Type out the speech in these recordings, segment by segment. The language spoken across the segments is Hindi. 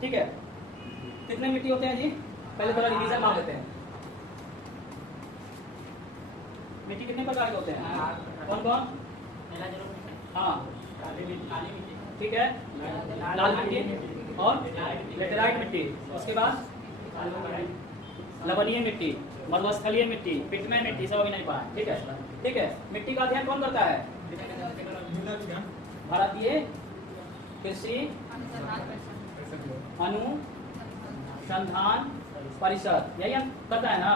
ठीक है, कितने मिट्टी होते हैं जी? पहले थोड़ा रिवीजन मार लेते हैं। मिट्टी कितने प्रकार के होते हैं? कौन कौन? हाँ, ठीक है, लाल मिट्टी और लेटेराइट मिट्टी, उसके बाद लवणीय मिट्टी, मरुस्थलीय मिट्टी, पिटमय मिट्टी, सब अभी नहीं पढ़ा। ठीक है, ठीक है। मिट्टी का अध्ययन कौन करता है? भारतीय कृषि अनुसंधान परिषद, यही हम करता है ना,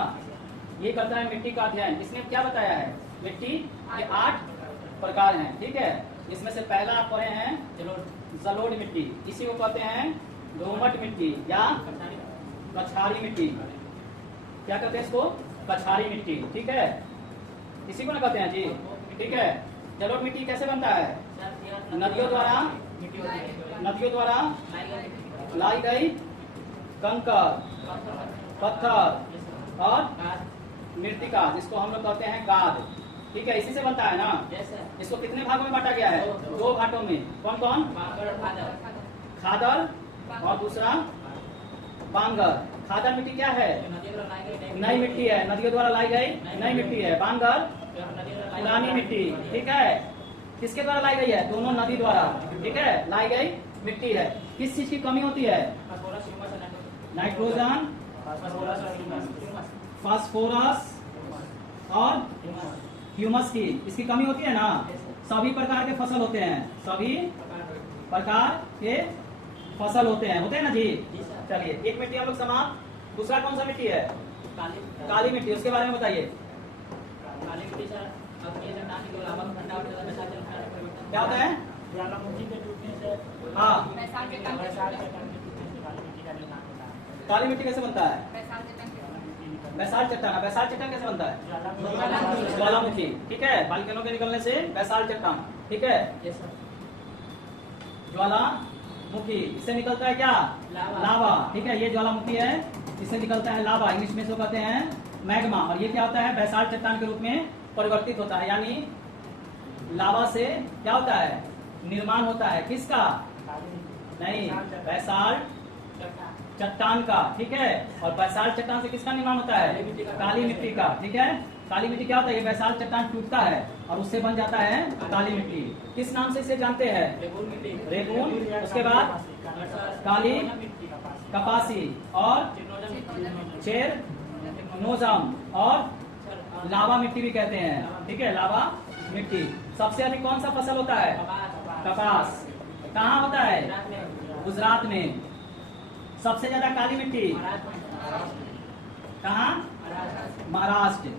ये करता है मिट्टी का अध्ययन। इसने क्या बताया है? मिट्टी के 8 प्रकार हैं। ठीक है, इसमें से पहला आप पढ़े हैं जलोढ़ मिट्टी, इसी को कहते हैं दोमट मिट्टी या कछारी मिट्टी। क्या कहते हैं इसको? कछारी मिट्टी। ठीक है, इसी को ना कहते हैं जी। ठीक है, जलोढ़ मिट्टी कैसे बनता है? नदियों द्वारा लाई गई कंकर, पत्थर और मृतिका, जिसको हम लोग कहते हैं गाद। ठीक है, इसी से बनता है ना। इसको कितने भागों में बांटा गया है? 2 भागों में। कौन कौन? खादर और दूसरा बांगर। खादर मिट्टी क्या है? नई मिट्टी है, नदियों द्वारा लाई गई नई मिट्टी है। बांगर पुरानी मिट्टी। ठीक है, किसके द्वारा लाई गई है? दोनों नदी द्वारा, ठीक है, लाई गई मिट्टी है। किस चीज की कमी होती है? नाइट्रोजन, फास्फोरस और ह्यूमस की, इसकी कमी होती है ना। सभी प्रकार के फसल होते हैं, सभी प्रकार के फसल होते हैं ना जी। चलिए, एक मिट्टी हम लोग समाप्त। दूसरा कौन सा मिट्टी है? काली मिट्टी, उसके बारे में बताइए। काली मिट्टी सर क्या होता है? ज्वालामुखी के टूटने से, हाँ, मिट्टी का निर्माण होता है। काली मिट्टी कैसे बनता है? बैसाल्ट चट्टान। बैसाल्ट चट्टान कैसे बनता है? ज्वालामुखी। ठीक है, बालकनों के निकलने से बैसाल्ट चट्टान। ठीक है, ज्वालामुखी, इससे निकलता है क्या? लावा। ठीक है, ये ज्वालामुखी है, इससे निकलता है लावा, इंग्लिश में इसको कहते हैं मैग्मा। और ये क्या होता है? बैसाल्ट चट्टान के रूप में परिवर्तित होता है, यानी लावा से क्या होता है? निर्माण होता है। किसका? नहीं, बैसाल्ट चट्टान का। ठीक है, और बैसाल्ट चट्टान से किसका निर्माण होता है? काली मिट्टी का। ठीक है, काली मिट्टी क्या होता है? ये बैसाल्ट चट्टान टूटता है और उससे बन जाता है काली मिट्टी। किस नाम से इसे जानते हैं? रेगून। उसके बाद काली कपासी और चेरनोजम और लावा मिट्टी भी कहते हैं। ठीक है, लावा मिट्टी। सबसे अधिक कौन सा फसल होता है? कपास। कहाँ होता है? गुजरात में। सबसे ज्यादा काली मिट्टी कहाँ? महाराष्ट्र।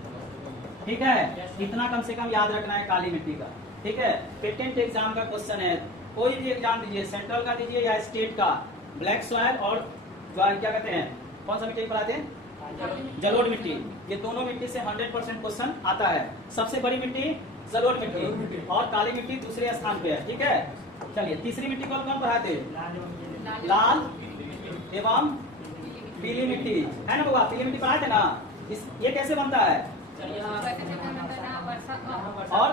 ठीक है, इतना कम से कम याद रखना है काली मिट्टी का। ठीक है, पेटेंट एग्जाम का क्वेश्चन है, कोई भी एग्जाम दीजिए, सेंट्रल का दीजिए या स्टेट का, ब्लैक सॉइल और क्या कहते हैं, कौन सा मिट्टी पढ़ाते हैं? जलोढ़ मिट्टी। ये दोनों मिट्टी से 100% क्वेश्चन आता है। सबसे बड़ी मिट्टी जलोढ़ मिट्टी और काली मिट्टी दूसरे स्थान पे है। ठीक है, चलिए, तीसरी मिट्टी कौन कौन पढ़ाते हैं? लाल एवं पीली मिट्टी, है ना बाबा? पीली मिट्टी पढ़ाते ना। ये कैसे बनता है? और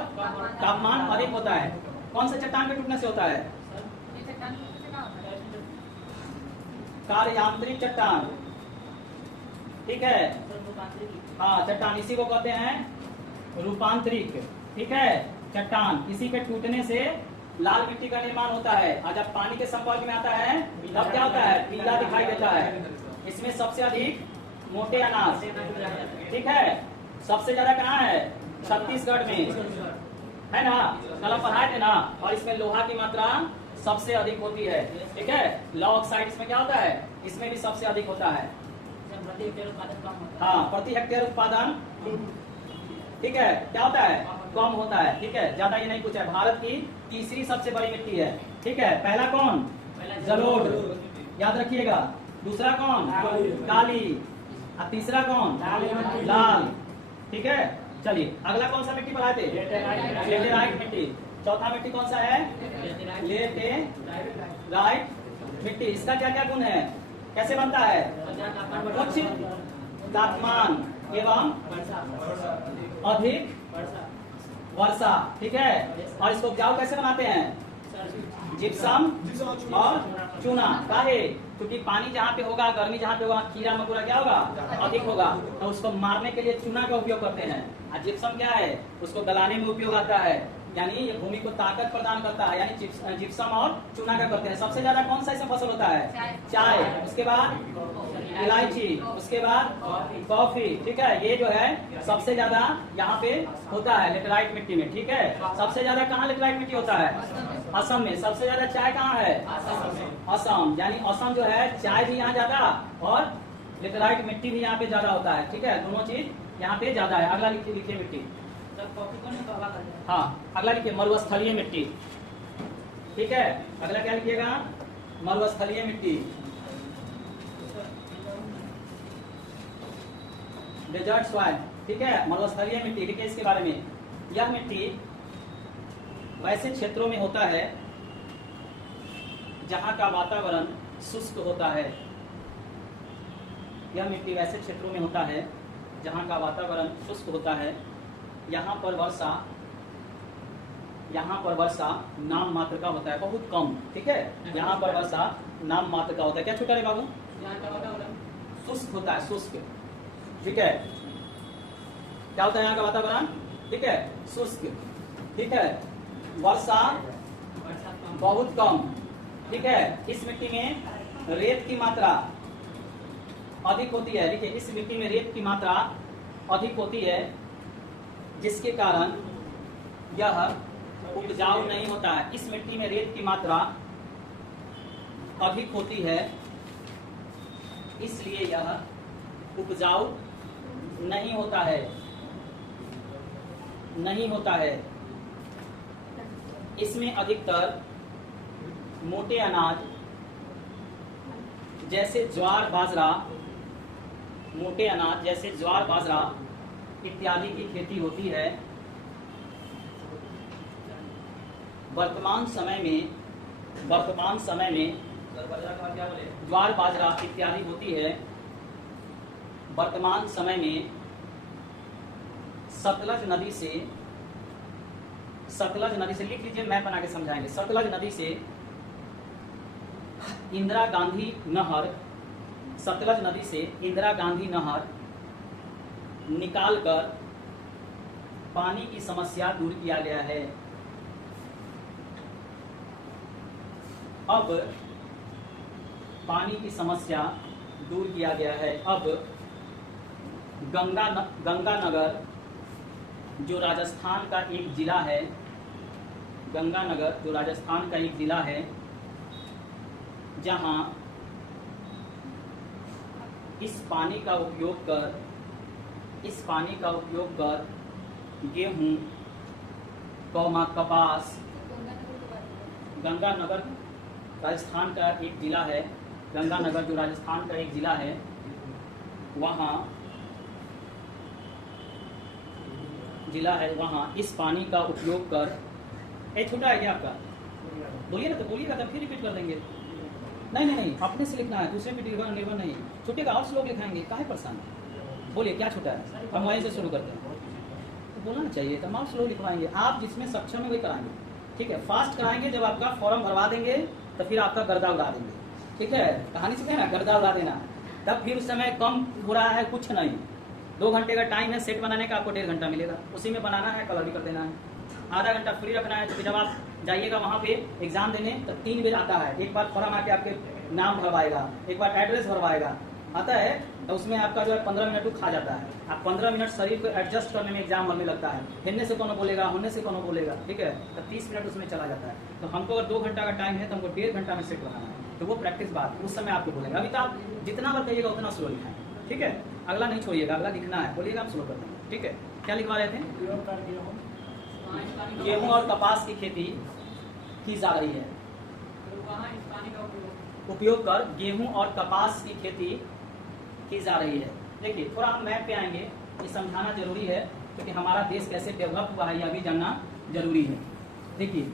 तापमान अधिक होता है। कौन सा चट्टान के टूटने से होता है? कार्यांतरिक चट्टान। ठीक है, हाँ, चट्टान, इसी को कहते हैं रूपांतरिक। ठीक है, चट्टान, इसी के टूटने से लाल मिट्टी का निर्माण होता है और जब पानी के संपर्क में आता है तब क्या होता है? पीला दिखाई देता है। इसमें सबसे अधिक मोटे अनाज। ठीक है, सबसे ज्यादा कहाँ है? छत्तीसगढ़ में, है ना, कल पढ़ाए थे ना। और इसमें लोहा की मात्रा सबसे अधिक होती है। ठीक है, लॉ ऑक्साइड इसमें क्या होता है? इसमें भी सबसे अधिक होता है। हाँ, प्रति हेक्टेयर उत्पादन, ठीक है, क्या होता है? कम होता है। ठीक है, ज्यादा ये नहीं पूछा है। भारत की तीसरी सबसे बड़ी मिट्टी है। ठीक है, पहला कौन? जलोढ़, याद रखिएगा। दूसरा कौन? काली। और तीसरा कौन? लाल। ठीक है, चलिए, अगला कौन सा मिट्टी पढ़ाते? लेटेराइट मिट्टी। चौथा मिट्टी कौन सा है? लेटेराइट मिट्टी। इसका क्या क्या गुण है? कैसे बनता है? उच्च तापमान एवं अधिक वर्षा। ठीक है, और इसको उपजाऊ कैसे बनाते हैं? जिप्सम और चूना काहे, क्योंकि पानी जहाँ पे होगा, गर्मी जहाँ पे होगा, कीड़ा मकोड़ा क्या होगा, अधिक होगा, तो उसको मारने के लिए चूना का उपयोग करते हैं। और जिप्सम क्या है, उसको गलाने में उपयोग आता है, यानी ये भूमि को ताकत प्रदान करता है, यानी जिप्सम और चूना का करते हैं। सबसे ज्यादा कौन सा इसमें फसल होता है, चाय, उसके बाद इलायची, उसके बाद कॉफी, ठीक है। ये जो है सबसे ज्यादा यहाँ पे होता है लेटेराइट मिट्टी में, ठीक है। सबसे ज्यादा कहाँ लेटेराइट मिट्टी होता है, असम में। सबसे ज्यादा चाय कहाँ है, असम, यानी असम जो है चाय भी यहाँ ज्यादा और लेटेराइट मिट्टी भी यहाँ पे ज्यादा होता है, ठीक है। दोनों चीज यहाँ पे ज्यादा है। अगला लिखिए मिट्टी, हाँ अगला लिखिए मरुस्थलीय मिट्टी, ठीक है। अगला क्या लिखिएगा, मरुस्थलीय मिट्टी, डेजर्ट सॉइल, ठीक है। मरुस्थलीय मिट्टी लिखिए इसके बारे में। यह मिट्टी वैसे क्षेत्रों में होता है जहां का वातावरण शुष्क होता है। यह मिट्टी वैसे क्षेत्रों में होता है जहां का वातावरण शुष्क होता है। यहाँ पर वर्षा नाम मात्र का होता है, बहुत कम, ठीक है। यहाँ पर वर्षा नाम मात्र का होता है। क्या छूटा रे बाबू, शुष्क होता है, शुष्क, ठीक है। क्या होता है यहाँ का वातावरण, ठीक है, शुष्क, ठीक है। वर्षा बहुत कम, ठीक है। इस मिट्टी में रेत की मात्रा अधिक होती है, देखिए इस मिट्टी में रेत की मात्रा अधिक होती है, जिसके कारण यह उपजाऊ नहीं होता है। इस मिट्टी में रेत की मात्रा अधिक होती है, इसलिए यह उपजाऊ नहीं होता है, नहीं होता है। इसमें अधिकतर मोटे अनाज जैसे ज्वार बाजरा, मोटे अनाज जैसे ज्वार बाजरा इत्यादि की खेती होती है। वर्तमान समय में ज्वार बाजरा इत्यादि होती है। वर्तमान समय में सतलज नदी से लिख लीजिए, मैप बना के समझाएंगे। सतलज नदी से इंदिरा गांधी नहर, सतलज नदी से इंदिरा गांधी नहर निकालकर पानी की समस्या दूर किया गया है। अब पानी की समस्या दूर किया गया है। अब गंगानगर जो राजस्थान का एक जिला है, गंगानगर जो राजस्थान का एक जिला है, जहां इस पानी का उपयोग कर गेहूं, कपास, गंगानगर राजस्थान का एक जिला है, गंगानगर जो राजस्थान का एक जिला है, वहाँ इस पानी का उपयोग कर, छोटा है क्या आपका, बोलिए ना, तो बोलिएगा तब फिर रिपीट कर देंगे। नहीं अपने से लिखना है, दूसरे पे निर्भर नहीं। छुट्टेगा और श्लोक लिखाएंगे, काहे परेशान, बोलिए क्या छूटा है। हम वहीं से शुरू करते हैं, तो बोलना चाहिए, तमाम श्लोक लिखवाएंगे। आप जिसमें सक्षम है वही कराएंगे, ठीक है। फास्ट कराएंगे, जब आपका फॉर्म भरवा देंगे तो फिर आपका गर्दा उड़ा देंगे, ठीक है। कहानी से कहना गर्दा उड़ा देना, तब फिर उस समय कम हो रहा है, कुछ नहीं, 2 घंटे का टाइम है सेट बनाने का, आपको 1.5 घंटा मिलेगा, उसी में बनाना है, कलर भी कर देना है। आधा घंटा फ्री रखना है, तो जब आप जाइएगा वहाँ पे एग्जाम देने, तो 3 बजे आता है, एक बार फॉर्म आके आपके नाम भरवाएगा, एक बार एड्रेस भरवाएगा, आता है, तो उसमें आपका जो है 15 मिनट खा जाता है। आप 15 मिनट शरीर को एडजस्ट करने में एग्जाम में लगता है, हिलने से कौन बोलेगा, होने से कौन बोलेगा, ठीक है। तो 30 मिनट उसमें चला जाता है। तो हमको अगर 2 घंटा का टाइम है, तो हमको 1.5 घंटा में सेट बनाना है, तो वो प्रैक्टिस बात उस समय आपको बोलेगा। अभी तो आप जितना बार कहिएगा उतना स्लो लिखाएं, ठीक है। अगला नहीं छोड़िएगा, अगला लिखना है, बोलिएगा, आप स्लो कर देंगे, ठीक है। क्या लिखवा रहे थे, गेहूं और कपास की खेती की जा रही है। उपयोग कर गेहूं और कपास की खेती की जा रही है। देखिए थोड़ा हम मैप पे आएंगे, ये समझाना जरूरी है, क्योंकि हमारा देश कैसे डेवलप हुआ है यह भी जानना जरूरी है। देखिए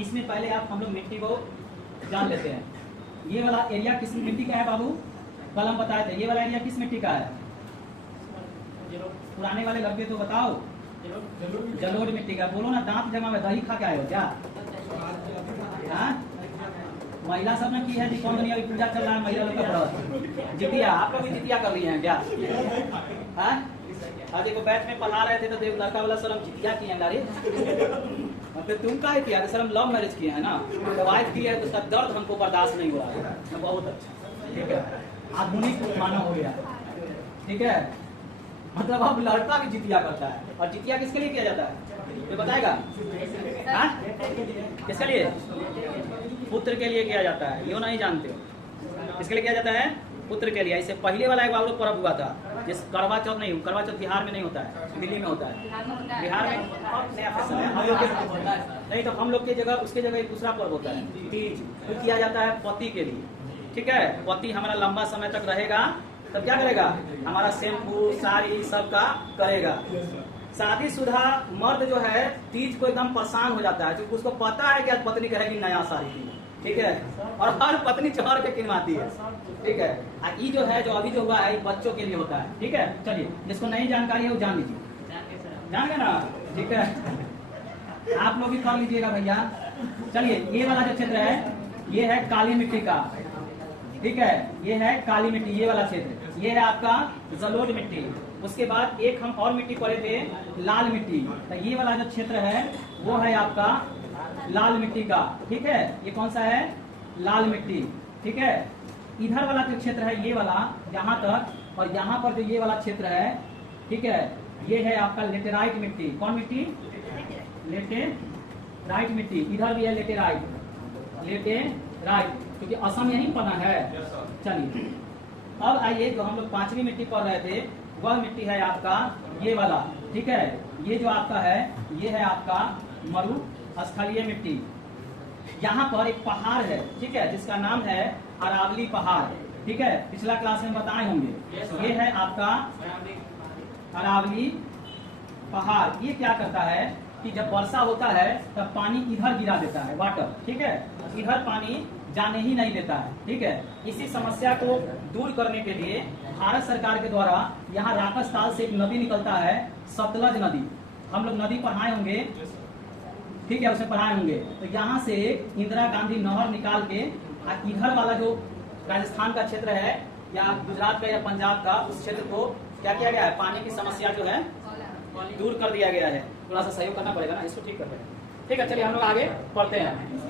इसमें पहले हम लोग मिट्टी को जान लेते हैं। ये वाला एरिया किस मिट्टी का है बाबू, कल हम बताए थे, ये वाला एरिया किस मिट्टी का है, पुराने वाले लड़के तो बताओ। जलोढ़ मिट्टी का बोलो ना, दांत जमा में दही खा के आए हो क्या? हाँ? महिला सब ने की है जी, कौन दुनिया की पूजा चल रहा है महिला लोग का व्रत, जितिया। आप लोग भी जितिया कर रही हैं क्या? हाँ? और देखो बैच में पढ़ा रहे थे तो देखो लड़का वाला सर हम जितिया किए हैं नारी। मतलब तुम का किया सर? हम लव मैरिज किए हैं ना, तो वाइफ की है तो उसका दर्द हमको बर्दाश्त नहीं हुआ। बहुत अच्छा, ठीक है, आधुनिक मानव हो गया, ठीक है। मतलब अब लड़का भी जितिया करता है। और जितिया किसके लिए किया जाता है ये बताएगा? हाँ? किसके लिए? पुत्र के लिए किया जाता है, यो नहीं जानते हो? किसके लिए किया जाता है? पुत्र के लिए। इससे पहले वाला एक और पर्व हुआ था जिस करवा चौथ नहीं, करवा चौथ बिहार में नहीं होता है, दिल्ली में होता है। बिहार में नया फैशन है, हम लोग के नहीं, तो हम लोग की जगह उसके जगह एक दूसरा पर्व होता है तीज। वो किया जाता है पति के लिए, ठीक है। पति हमारा लंबा समय तक रहेगा तब क्या करेगा? हमारा शैम्पू साड़ी सबका करेगा। शादीशुदा मर्द जो है तीज को एकदम परेशान हो जाता है क्योंकि उसको पता है कि आज पत्नी कहेगी नया साड़ी की, ठीक है, और हर पत्नी चढ़ के किनवाती है, ठीक है। ये जो है जो अभी जो हुआ है बच्चों के लिए होता है, ठीक है। चलिए जिसको नहीं जानकारी है वो जान लीजिए, जान गए ना, ठीक है। आप लोग भी कर लीजिएगा भैया। चलिए ये वाला जो क्षेत्र है ये है काली मिट्टी का, ठीक है, ये है काली मिट्टी, ये वाला क्षेत्र। ये है आपका जलोढ़ मिट्टी। उसके बाद एक हम और मिट्टी पढ़े थे लाल मिट्टी, तो ये वाला जो क्षेत्र है वो है आपका लाल मिट्टी का, ठीक है। ये कौन सा है? लाल मिट्टी, ठीक है। इधर वाला जो क्षेत्र है ये वाला यहाँ तक, और यहाँ पर जो ये वाला क्षेत्र है, ठीक है, ये है आपका लेटेराइट मिट्टी। कौन मिट्टी? लेटेराइट मिट्टी। इधर भी है लेटेराइट, क्योंकि असम यही पना है। चलिए अब आइए जो हम लोग पांचवी मिट्टी पढ़ रहे थे वह मिट्टी है आपका ये वाला, ठीक है। ये जो आपका है ये है आपका मरुस्थलीय मिट्टी। यहाँ पर एक पहाड़ है, ठीक है, जिसका नाम है अरावली पहाड़, ठीक है। पिछला क्लास में बताए होंगे। ये है आपका अरावली पहाड़। ये क्या करता है कि जब वर्षा होता है तब पानी इधर गिरा देता है, वाटर, ठीक है, इधर पानी जाने ही नहीं देता है, ठीक है। इसी समस्या को दूर करने के लिए भारत सरकार के द्वारा यहाँ राकस ताल से एक नदी निकलता है, सतलज नदी। हम लोग नदी पढ़ाए होंगे, ठीक है, उसे पढ़ाए होंगे। तो यहाँ से इंदिरा गांधी नहर निकाल के इधर वाला जो राजस्थान का क्षेत्र है या गुजरात का या पंजाब का, उस क्षेत्र को क्या किया गया है? पानी की समस्या जो है दूर कर दिया गया है। थोड़ा सा सहयोग करना पड़ेगा ना, इसको ठीक करते हैं, ठीक है। चलिए हम लोग आगे पढ़ते हैं।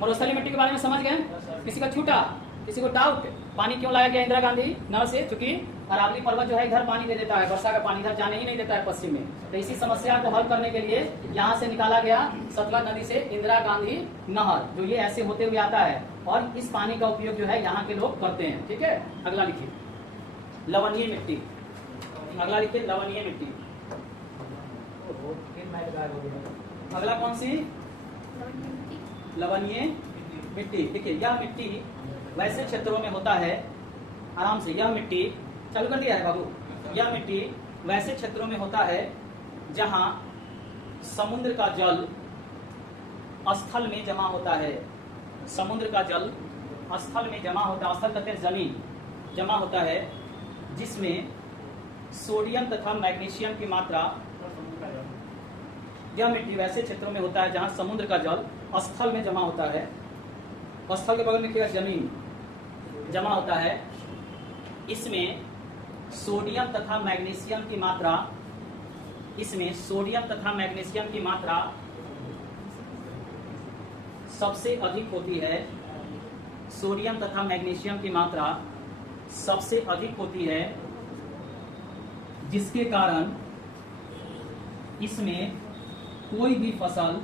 मरुस्थलीय मिट्टी के बारे में समझ गए? किसी का छूटा? किसी को डाउट? पानी क्यों लाया गया इंदिरा गांधी नहर से? क्योंकि अरावली पर्वत जो है इधर पानी दे देता है, वर्षा का पानी इधर जाने ही नहीं देता है पश्चिम में। तो इसी समस्या को हल करने के लिए यहाँ से निकाला गया सतलज नदी से इंदिरा गांधी नहर, जो ये ऐसे होते हुए आता है, और इस पानी का उपयोग जो है यहाँ के लोग करते हैं, ठीक है। अगला लिखिए लवणीय मिट्टी। अगला लिखिए लवणीय मिट्टी। अगला कौन सी? लवणीय मिट्टी, देखिए यह मिट्टी वैसे क्षेत्रों में होता है, आराम से, यह मिट्टी चालू कर दिया है बाबू। यह मिट्टी वैसे क्षेत्रों में होता है जहां समुद्र का जल स्थल में जमा होता है। समुद्र का जल स्थल में जमा होता है, स्थल कहते हैं जमीन, जमा होता है, जिसमें सोडियम तथा मैग्नीशियम की मात्रा। यह मिट्टी वैसे क्षेत्रों में होता है जहां समुद्र का जल स्थल में जमा होता है, स्थल के बगल में क्या जमीन जमा होता है। इसमें सोडियम तथा मैग्नीशियम की मात्रा, इसमें सोडियम तथा मैग्नीशियम की मात्रा सबसे अधिक होती है। सोडियम तथा मैग्नीशियम की मात्रा सबसे अधिक होती है, जिसके कारण इसमें कोई भी फसल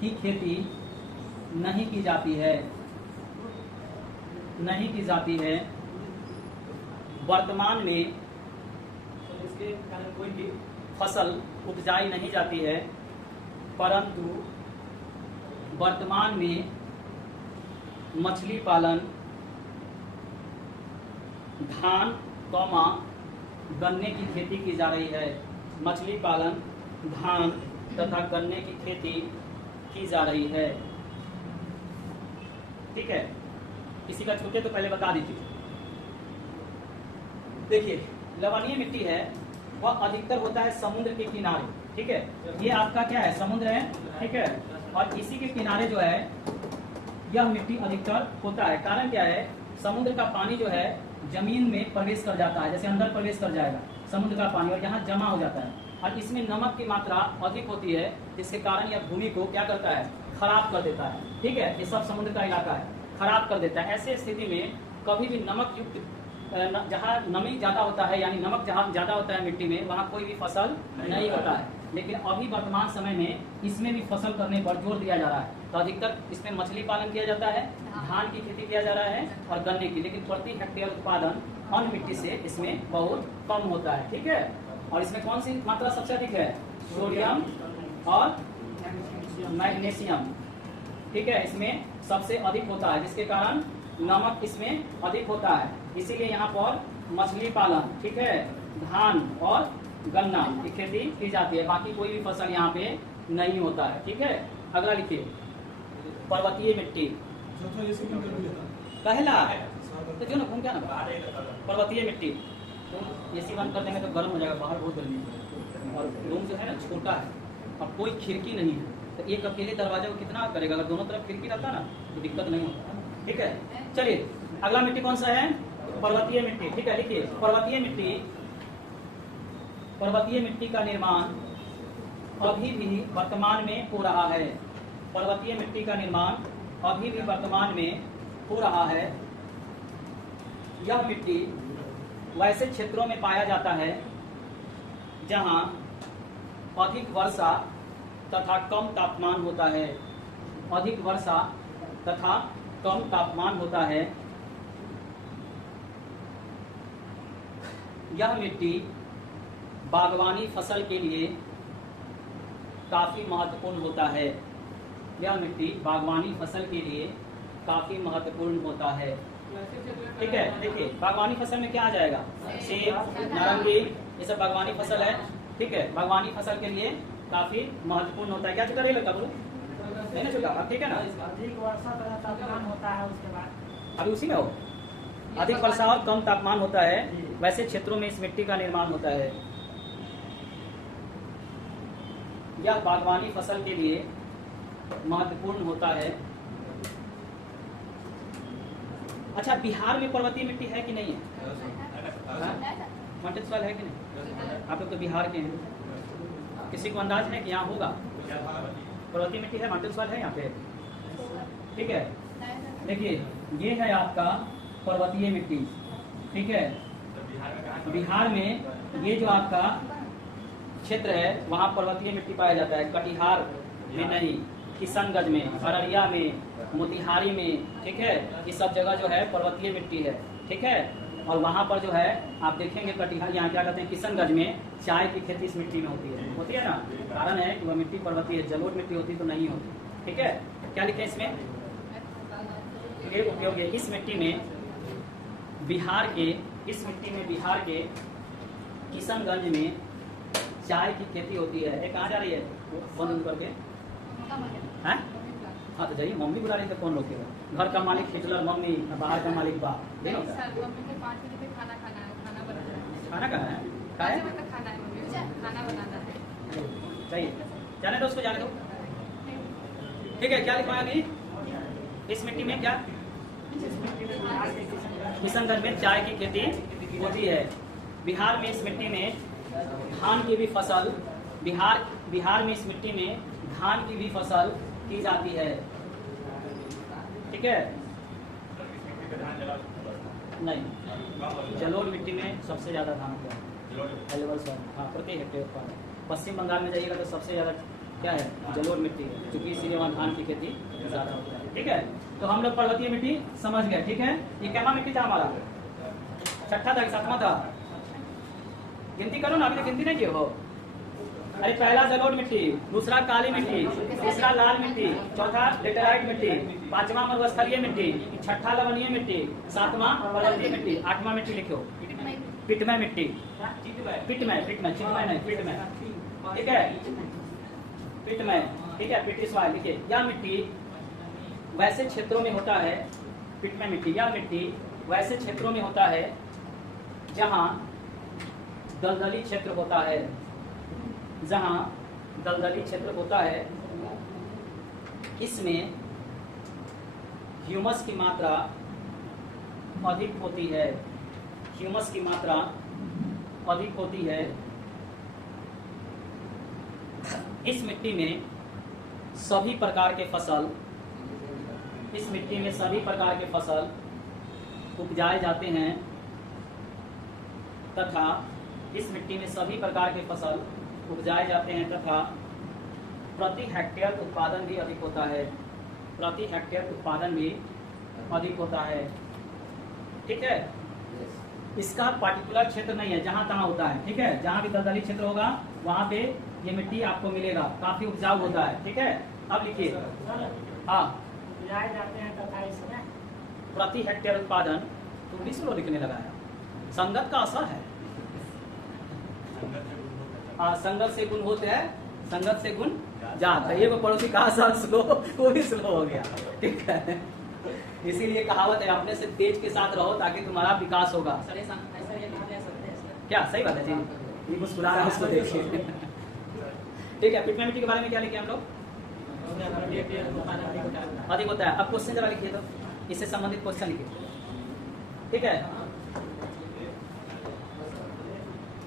की खेती नहीं की जाती है, नहीं की जाती है। वर्तमान में इसके कारण कोई भी फसल उपजाई नहीं जाती है, परंतु वर्तमान में मछली पालन, धान, गन्ने की खेती की जा रही है। मछली पालन, धान तथा गन्ने की खेती की जा रही है, ठीक है। किसी का छूटे तो पहले बता दीजिए। देखिए लवणीय मिट्टी है, वह अधिकतर होता है समुद्र के किनारे, ठीक है। ये आपका क्या है, समुद्र है, ठीक है। और इसी के किनारे जो है यह मिट्टी अधिकतर होता है। कारण क्या है, समुद्र का पानी जो है जमीन में प्रवेश कर जाता है, जैसे अंदर प्रवेश कर जाएगा समुद्र का पानी, और यहाँ जमा हो जाता है और इसमें नमक की मात्रा अधिक होती है, जिसके कारण यह भूमि को क्या करता है, खराब कर देता है, ठीक है। ये सब समुद्र का इलाका है, खराब कर देता है। ऐसे स्थिति में कभी भी नमक युक्त जहाँ नमी ज्यादा होता है, यानी नमक जहाँ ज्यादा होता है मिट्टी में, वहाँ कोई भी फसल नहीं होता है। लेकिन अभी वर्तमान समय में इसमें भी फसल करने पर जोर दिया जा रहा है। तो अधिकतर इसमें मछली पालन किया जाता है, धान की खेती किया जा रहा है और गन्ने की, लेकिन प्रति हेक्टेयर उत्पादन अन्य मिट्टी से इसमें बहुत कम होता है, ठीक है। और इसमें कौन सी मात्रा सबसे अधिक है, सोडियम और मैग्नीशियम, ठीक है, इसमें सबसे अधिक होता है, जिसके कारण नमक इसमें अधिक होता है। इसीलिए यहाँ पर मछली पालन, ठीक है, धान और गन्ना की खेती की जाती है, बाकी कोई भी फसल यहाँ पे नहीं होता है, ठीक है। अगला लिखिए, पर्वतीय मिट्टी पहला तो जो ना घूम क्या ना, पर्वतीय मिट्टी। एसी बंद कर देंगे तो गर्म हो जाएगा, बाहर बहुत गर्मी है और रूम जो है ना छोटा है और कोई खिड़की नहीं है, तो एक अकेले दरवाजे को कितना करेगा, अगर दोनों तरफ खिड़की रहता ना तो दिक्कत नहीं होता, ठीक है। चलिए अगला मिट्टी कौन सा है, पर्वतीय मिट्टी, ठीक है। लिखिए, पर्वतीय मिट्टी का निर्माण अभी भी वर्तमान में हो रहा है। पर्वतीय मिट्टी का निर्माण अभी भी वर्तमान में हो रहा है। यह मिट्टी वैसे क्षेत्रों में पाया जाता है जहां अधिक वर्षा तथा कम तापमान होता है। अधिक वर्षा तथा कम तापमान होता है। यह मिट्टी बागवानी फसल के लिए काफी महत्वपूर्ण होता है। यह मिट्टी बागवानी फसल के लिए काफी महत्वपूर्ण होता है, ठीक है। देखिए बागवानी फसल में क्या आ जाएगा, सेब, नारंगी, ये सब बागवानी फसल है, ठीक है। बागवानी फसल के लिए काफी महत्वपूर्ण होता है। क्या चुका रहेगा बोलो, नहीं ना चुका, ठीक है ना। अधिक वर्षा तथा तापमान होता है, उसके बाद अभी उसी में हो, अधिक वर्षा और कम तापमान होता है, वैसे क्षेत्रों में इस मिट्टी का निर्माण होता है। यह बागवानी फसल के लिए महत्वपूर्ण होता है। अच्छा, बिहार में पर्वतीय मिट्टी है कि नहीं है, मटेरियल सॉइल है कि नहीं, आप लोग तो बिहार के हैं, किसी को अंदाज है कि यहाँ होगा पर्वतीय मिट्टी है, मटेरियल सॉइल है यहाँ पे, ठीक है। देखिए ये है आपका पर्वतीय मिट्टी, ठीक है। बिहार में ये जो आपका क्षेत्र है वहाँ पर्वतीय मिट्टी पाया जाता है। कटिहार में नहीं, किशनगंज में, अररिया में, मोतिहारी में, ठीक है, ये सब जगह जो है पर्वतीय मिट्टी है, ठीक है। और वहाँ पर जो है आप देखेंगे कटिहार, यहाँ क्या कहते हैं, किशनगंज में चाय की खेती इस मिट्टी में होती है ना। कारण है कि वह मिट्टी पर्वतीय है, जलोढ़ मिट्टी होती तो नहीं होती, ठीक है। क्या लिखे इसमें, ये उपयोग है। इस मिट्टी में बिहार के किशनगंज में चाय की खेती होती है। ये कहाँ जा रही है, बंद करके, हाँ तो जाइए, मम्मी बुला रही है, कौन रोकेगा। घर का मालिक हिटलर मम्मी, बाहर का मालिक बाप, खाना कहाँ है, खाना बनाना है, चाहिए, जाने दो उसको, जाने दो, ठीक है। क्या लिखवाया अभी इस मिट्टी में, क्या किशनगंज में चाय की खेती होती है। बिहार में इस मिट्टी में धान की भी फसल, बिहार में इस मिट्टी में धान की भी फसल की जाती है, ठीक है। नहीं, जलोढ़ मिट्टी में सबसे ज्यादा धान होता है, हाँ, प्रति हेक्टेयर उत्पादन। पश्चिम बंगाल में जाइएगा तो सबसे ज्यादा क्या है, जलोढ़ मिट्टी है, क्योंकि इसीलिए वहाँ धान की खेती ज्यादा होता है, ठीक है। तो हम लोग पर्वतीय मिट्टी समझ गए, ठीक है। ये कैमा मिट्टी था हमारा, छठा था कि सातवां था, गिनती करो ना, अभी तो गिनती नहीं किए हो। अरे पहला जलोढ़ मिट्टी, दूसरा काली मिट्टी, तीसरा लाल मिट्टी, चौथा लेटेराइट मिट्टी, पांचवा मरुस्थलीय मिट्टी, छठा लवणीय मिट्टी, सातवां पर्वतीय मिट्टी, आठवां मिट्टी लिखो पिटमय मिट्टी, पिटमय, ठीक है, पिटमय, ठीक है, पिटी सॉइल। लिखिए, यह मिट्टी वैसे क्षेत्रों में होता है, पिटमय मिट्टी, यह मिट्टी वैसे क्षेत्रों में होता है जहां दलदली क्षेत्र होता है, जहां दलदली क्षेत्र होता है, इसमें ह्यूमस की मात्रा अधिक होती है, ह्यूमस की मात्रा अधिक होती है। इस मिट्टी में सभी प्रकार के फसल, इस मिट्टी में सभी प्रकार के फसल उपजाए जाते हैं तथा इस मिट्टी में सभी प्रकार के फसल उपजाए जाते हैं तथा प्रति हेक्टेयर उत्पादन भी अधिक होता है, प्रति हेक्टेयर उत्पादन भी अधिक होता है। ठीक है, इसका पार्टिकुलर क्षेत्र नहीं है, जहां तहां होता है। ठीक है, जहां भी दलदली क्षेत्र होगा वहां पे ये मिट्टी आपको मिलेगा, काफी उपजाऊ होता है। ठीक है, अब लिखिए। हाँ, उपजाए जाते हैं तथा इसमें प्रति हेक्टेयर उत्पादन, तो भी स्लो लिखने लगा है, संगत का असर है। हाँ, संगत से गुण होते हैं, संगत से गुण जाता है। ये वो पड़ोसी का असर स्लो, वो भी स्लो हो गया। ठीक है, इसीलिए कहावत है अपने से तेज के साथ रहो ताकि तुम्हारा विकास होगा। क्या सही बात है जी, ये मुस्कुरा रहा है, उसको देखिए। ठीक है, पिटमेंट मिट्टी के बारे में क्या लिखे हम लोग? अधिक होता है। अब क्वेश्चन जरा लिखिए, तो इससे संबंधित क्वेश्चन लिखिए। ठीक है,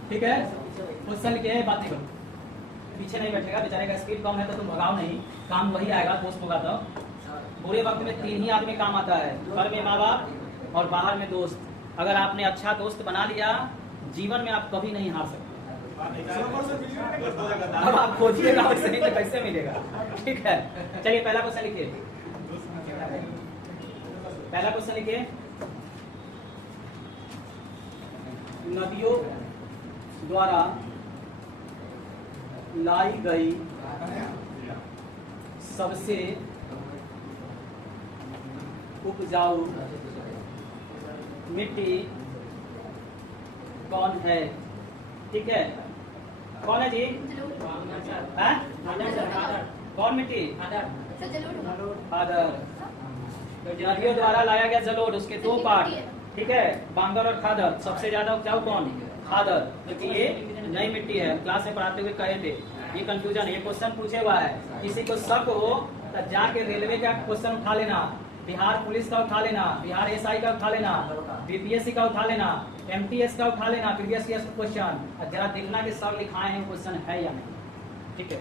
ठीक है, क्वेश्चन लिखिए, बात नहीं करो, पीछे नहीं बैठेगा, बेचारे का स्पीड कम है तो तुम भगाओ नहीं, काम वही आएगा, दोस्त होगा। तो बुरे वक्त में 3 ही आदमी काम आता है, घर में माँ बाप और बाहर में दोस्त। अगर आपने अच्छा दोस्त बना लिया, जीवन में आप कभी नहीं हार सकते। अब आप खोजिएगा वैसे, नहीं तो कैसे मिलेगा। ठीक है, चलिए पहला क्वेश्चन लिखिए, पहला क्वेश्चन लिखिए। नदियों द्वारा लाई गई सबसे उपजाऊ मिट्टी कौन है? ठीक है, कौन है जी? हैं? कौन मिट्टी? खादर। नदियों द्वारा लाया गया जलोढ़, उसके 2 पार्ट। ठीक है, बांगर और खादर। सबसे ज्यादा उपजाऊ कौन? खादर, क्योंकि ये नई मिट्टी है। क्लास में पढ़ाते हुए कहे थे, ये कंफ्यूजन है, ये क्वेश्चन पूछे हुआ है। किसी को शक हो तो जाके रेलवे का क्वेश्चन उठा लेना, बिहार पुलिस का उठा लेना, बिहार एसआई का उठा लेना, बीपीएससी का उठा लेना, एमटीएस का उठा लेना, प्रीवियस ईयर क्वेश्चन। जरा देखना कि सब लिखाए हैं क्वेश्चन है या नहीं। ठीक है,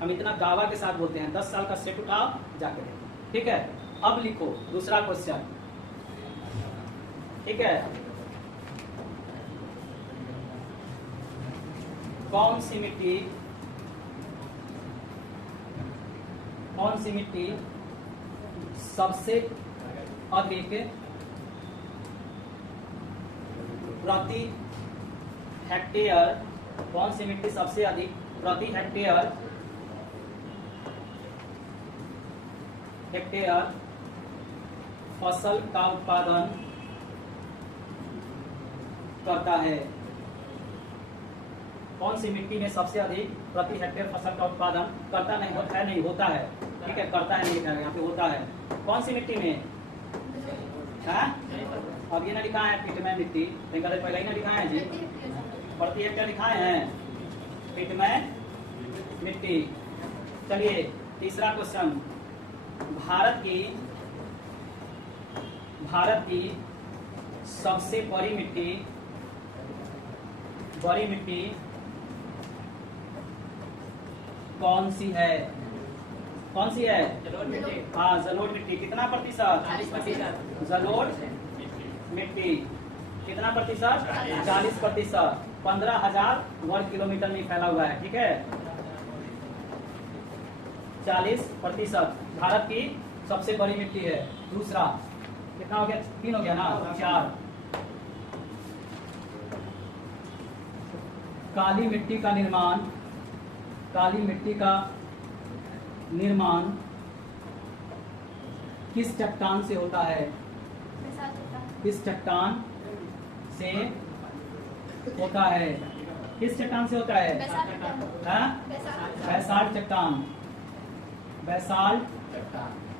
हम इतना दावा के साथ बोलते हैं। 10 साल का सेट उठाओ, जाके देखो। ठीक है, अब लिखो दूसरा क्वेश्चन। ठीक है, कौन सी मिट्टी सबसे अधिक प्रति हेक्टेयर, कौन सी मिट्टी सबसे अधिक प्रति हेक्टेयर फसल का उत्पादन करता है? कौन सी मिट्टी में सबसे अधिक प्रति हेक्टेयर फसल का उत्पादन करता नहीं होता है? नहीं होता है। ठीक है, करता है नहीं लिखा है, यहाँ पे होता है। कौन सी मिट्टी में? अब ये ना लिखा है पिटमैन मिट्टी, पहले ही ना लिखा है जी, प्रति हेक्टेयर लिखाए हैं पिटमैन मिट्टी। चलिए तीसरा क्वेश्चन, भारत की सबसे बड़ी मिट्टी कौन सी है? कौन सी है? हाँ, जलोढ़ मिट्टी। कितना प्रतिशत? 40%। जलोढ़ मिट्टी कितना प्रतिशत? 40%। 15,000 वर्ग किलोमीटर में फैला हुआ है। ठीक है, 40% भारत की सबसे बड़ी मिट्टी है। दूसरा कितना हो गया? 3 हो गया ना, 4। काली मिट्टी का निर्माण किस चट्टान से होता है? किस चट्टान से होता है? किस चट्टान से होता है? बैसाल्ट चट्टान। बैसाल्ट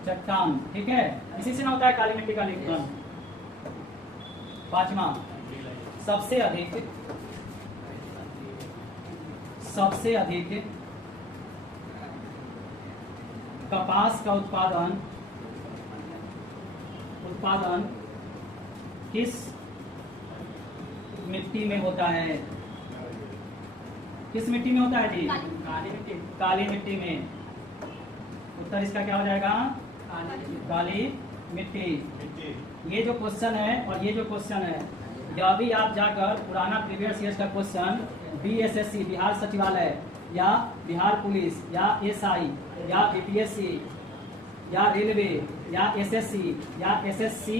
चट्टान। ठीक है, इसी से ना होता है काली मिट्टी का निर्माण। 5वां, सबसे अधिक सबसे अधिक कपास का उत्पादन किस मिट्टी में होता है? किस मिट्टी में होता है जी? काली मिट्टी में। उत्तर इसका क्या हो जाएगा? काली मिट्टी। ये जो क्वेश्चन है और ये जो क्वेश्चन है, जब भी आप जाकर पुराना प्रीवियस ईयर का क्वेश्चन बीएसएससी बिहार सचिवालय या बिहार पुलिस या एसआई या बीपीएससी या रेलवे या एसएससी या एसएससी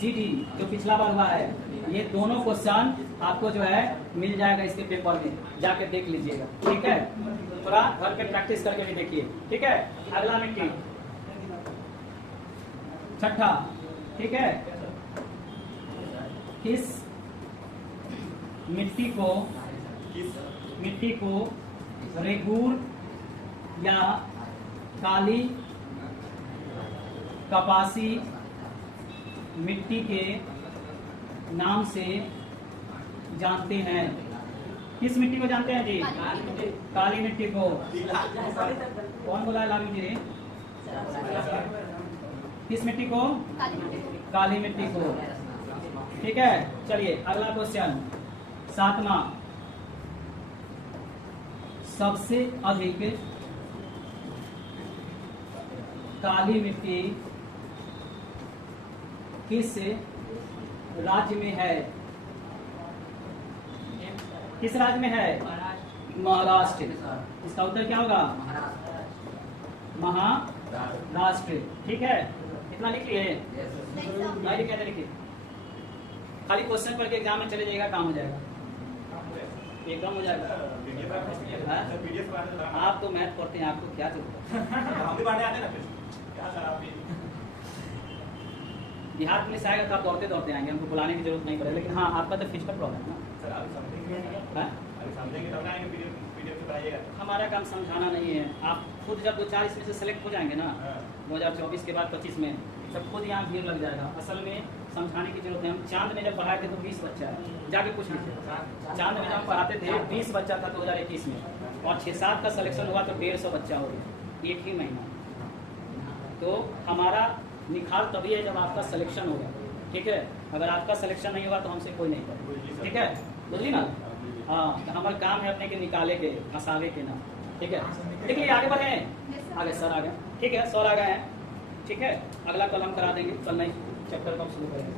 जीडी जो पिछला बार हुआ है, ये दोनों क्वेश्चन आपको जो है मिल जाएगा इसके पेपर में, जाके देख लीजिएगा। ठीक है, थोड़ा घर पे प्रैक्टिस करके भी देखिए। ठीक है, अगला मिट्टी छठा। ठीक है, किस मिट्टी को रेगूर या काली कपासी मिट्टी के नाम से जानते हैं? किस मिट्टी को जानते हैं जी? काली मिट्टी को। कौन बोला है लालू जी? किस मिट्टी को? काली मिट्टी को। ठीक है, चलिए अगला क्वेश्चन सातवां। सबसे अधिक काली मिट्टी किस राज्य में है? किस राज्य में है? महाराष्ट्र। इसका उत्तर क्या होगा? महाराष्ट्र। ठीक है, इतना लिख लिए? नहीं लिखे तो लिखिए, खाली क्वेश्चन पढ़ के एग्जाम में चले जाएगा, काम हो जाएगा, एकदम हो जाएगा। आप तो मैथ पढ़ते हैं, आपको क्या चलता है? बिहार पुलिस आएगा तो आप दौड़ते दौड़ते आएंगे, हमको बुलाने की जरूरत नहीं पड़ेगी। लेकिन हाँ, आपका तो फिजिकल प्रॉब्लम है ना। हमारा काम समझाना नहीं है। आप खुद जब 2-4 इसमें से सेलेक्ट हो जाएंगे ना 2024 के बाद 25 में, सब खुद यहाँ भीड़ लग जाएगा। असल में समझाने की जरूरत नहीं। हम चांद में जब पढ़ाए थे तो 20 बच्चा है, जाके पूछ लीजिए। चांद में जब पढ़ाते थे 20 बच्चा था 2021 में, और 6-7 का सिलेक्शन हुआ तो 150 बच्चा हो गया एक ही महीना। तो हमारा निखार तभी है जब आपका सिलेक्शन होगा। ठीक है, अगर आपका सिलेक्शन नहीं होगा तो हमसे कोई नहीं करेगा। ठीक है, बुझली ना? हाँ, तो हमारा काम है अपने के निकाले के, हंसावे के ना। ठीक है, ठीक है, आगे बढ़े। आगे सर आ गए। ठीक है, सर आ गए हैं। ठीक है, अगला कल हम करा देंगे, कल नहीं चैप्टर कब शुरू करेंगे।